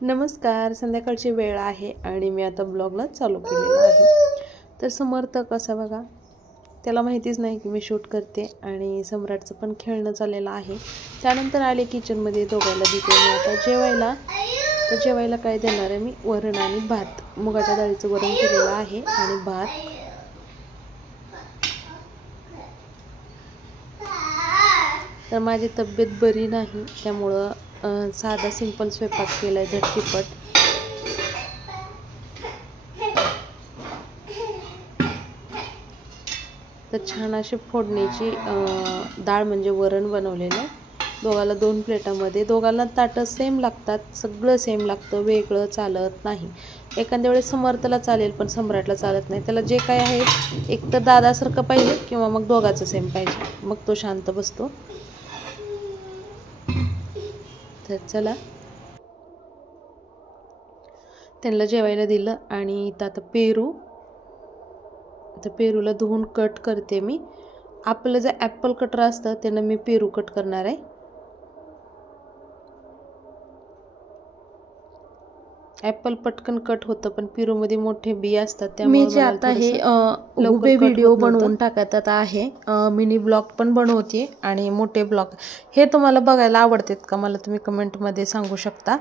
नमस्कार, संध्याकाळची वेळ आहे आणि मी आता ब्लॉगला चालू केलेला आहे। तर समर्थ कसा बघा, त्याला माहितीच नाही की मी शूट करते आणि सम्राटचं पण खेळणं चाललेलं आहे। त्यानंतर आले किचनमध्ये, दोघांना देते मी आता जेवायला। तर जेवायला काय देणार आहे मी, वरण आणि भात, मुगाच्या डाळीचं वरण केलेलं आहे आणि भात। तर माझी तब्येत बरी नाही, त्यामुळं साधा सिंपल स्वयंपाक केलाय झटपट। तर छान अशी फोडणीची डाळ म्हणजे वरण बनवलेलं, दोघाला 2 प्लेटामध्ये, दोघांना ताटं सेम लागतात, सगळं सेम लागतं, वेगळं चालत नाही। एखाद्या वेळेस समर्थला चालेल पण सम्राटला चालत नाही, त्याला जे काय आहे एक तर दादासारखं पाहिजे किंवा मग दोघाचं सेम पाहिजे, मग तो शांत बसतो। तर चला, त्यांना जेवायला दिलं आणि इथं आता पेरूला धुवून कट करते मी। आपलं जे ॲपल कटर असतं त्यानं मी पेरू कट करणार आहे। ॲपल पटकन कट होतं, पण पेरूमध्ये मोठे बी असतात, त्यामुळे मी जे आता हे उभे व्हिडिओ बनवून टाकत आहे, मिनी ब्लॉग पण बनवते आणि मोठे ब्लॉग, हे तुम्हाला बघायला आवडतात का मला तुम्ही कमेंटमध्ये सांगू शकता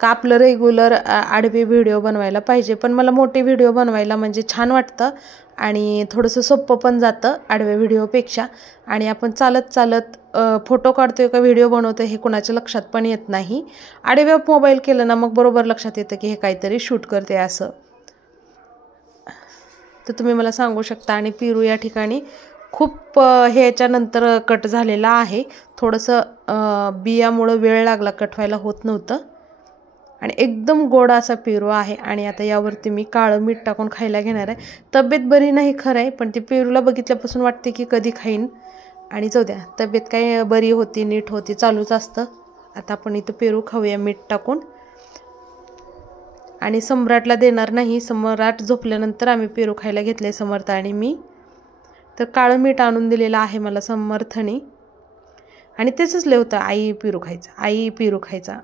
का। आपलं रेग्युलर आडवे व्हिडिओ बनवायला पाहिजे, पण मला मोठे व्हिडिओ बनवायला म्हणजे छान वाटतं आणि थोडंसं सोपं पण जातं आडव्या व्हिडिओपेक्षा। आणि आपण चालत चालत फोटो काढतोय का व्हिडिओ बनवतोय हे कोणाच्या लक्षात पण येत नाही। आडव्या मोबाईल केलं ना मग बरोबर लक्षात येतं की हे काहीतरी शूट करते असं। तर तुम्ही मला सांगू शकता। आणि पेरू या ठिकाणी खूप ह्याच्यानंतर कट झालेला आहे, थोडंसं बियामुळं वेळ लागला, कट व्हायला होत नव्हतं आणि एकदम गोड असा पेरू आहे। आणि आता यावरती मी काळं मीठ टाकून खायला घेणार आहे। तब्येत बरी नाही खरं आहे, पण ते पेरूला बघितल्यापासून वाटते की कधी खाईन, आणि जाऊ द्या, तब्येत काय बरी होती नीट होती चालूच असतं। आता आपण इथं पेरू खाऊया मीठ टाकून, आणि सम्राटला देणार नाही, सम्राट झोपल्यानंतर आम्ही पेरू खायला घेतले समर्थ आणि मी। तर काळं मीठ आणून दिलेलं आहे मला समर्थने, आणि त्याचंच लिहिलं आई पेरू खायचा, आई पेरू खायचा।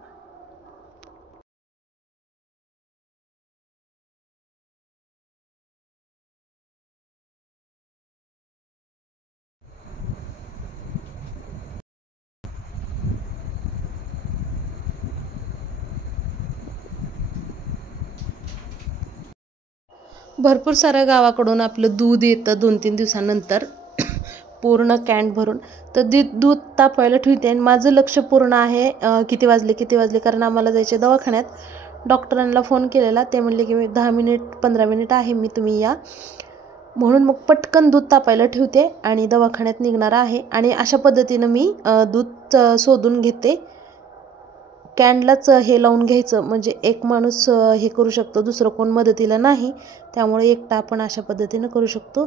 भरपूर सारं गावाकडून आपलं दूध येतं 2-3 दिवसानंतर पूर्ण कॅन भरून, तर दूध तापवायला ठेवते आणि माझं लक्ष पूर्ण आहे किती वाजले, कारण आम्हाला जायचे दवाखान्यात। डॉक्टरांना फोन केलेला, ते म्हणले की 10 मिनिट 15 मिनिट आहे मी, तुम्ही या, म्हणून मग पटकन दूध तापायला ठेवते आणि दवाखान्यात निघणार आहे। आणि अशा पद्धतीनं मी दूध शोधून घेते, कॅनलाच हे लावून घ्यायचं, म्हणजे एक माणूस हे करू शकतो, दुसरं कोण मदतीला नाही, त्यामुळे एकटा आपण अशा पद्धतीनं करू शकतो।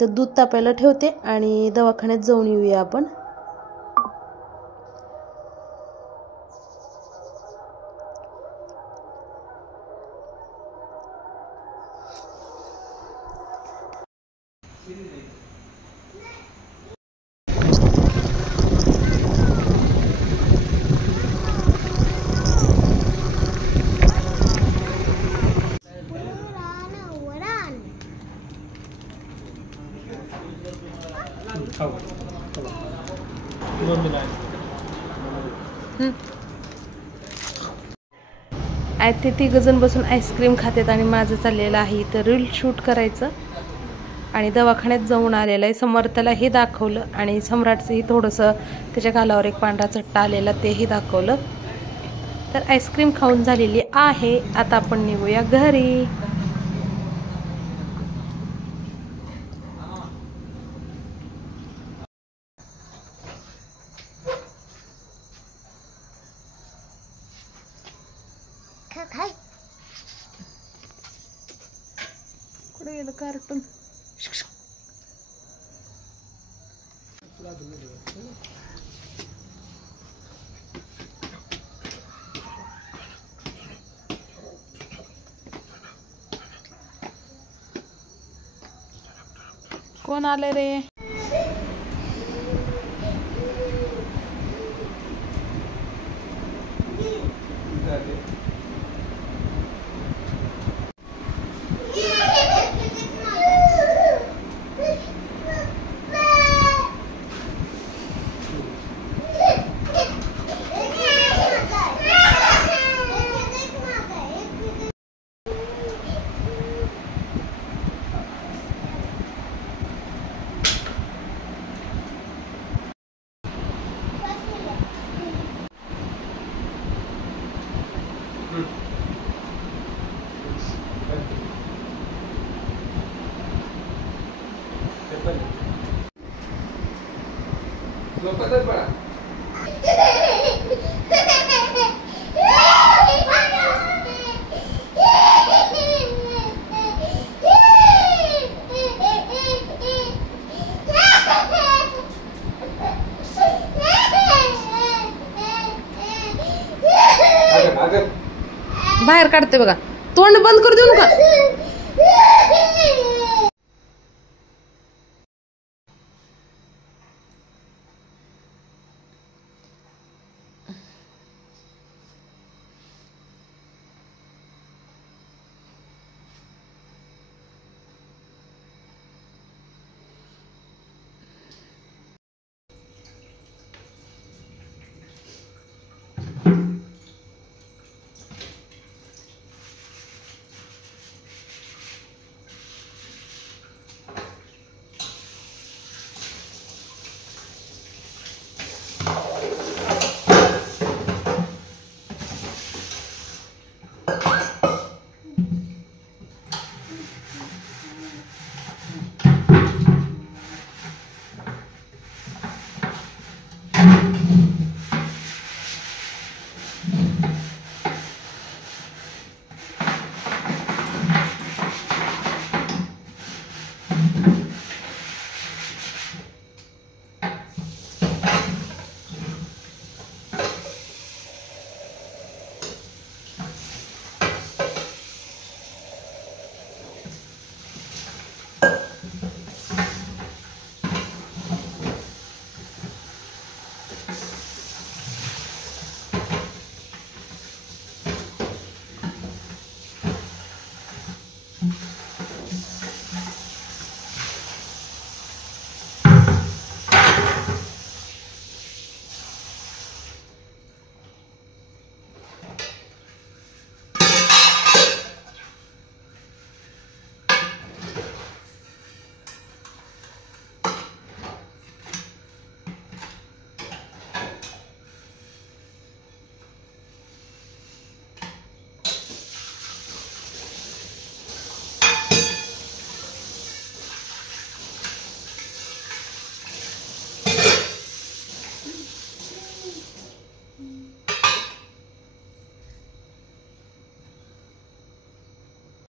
तर दूध तापायला ठेवते आणि दवाखान्यात जाऊन येऊया आपण। ते 3 जण बसून आईस्क्रीम खातात आणि माझं चाललेलं आहे इथं रील शूट करायचं, आणि दवाखान्यात जाऊन आलेलं आहे। समर्थला हे दाखवलं आणि सम्राटचंही थोडंसं त्याच्या गालावर एक पांढरा चट्टा आलेला, तेही दाखवलं। तर आईस्क्रीम खाऊन झालेली आहे, आता आपण निघूया घरी। कुठे गेलं कार्टून? कोण आले रे? झोपतच पडा. बाहेर काढते बघा, तोंड बंद करू देऊ नका.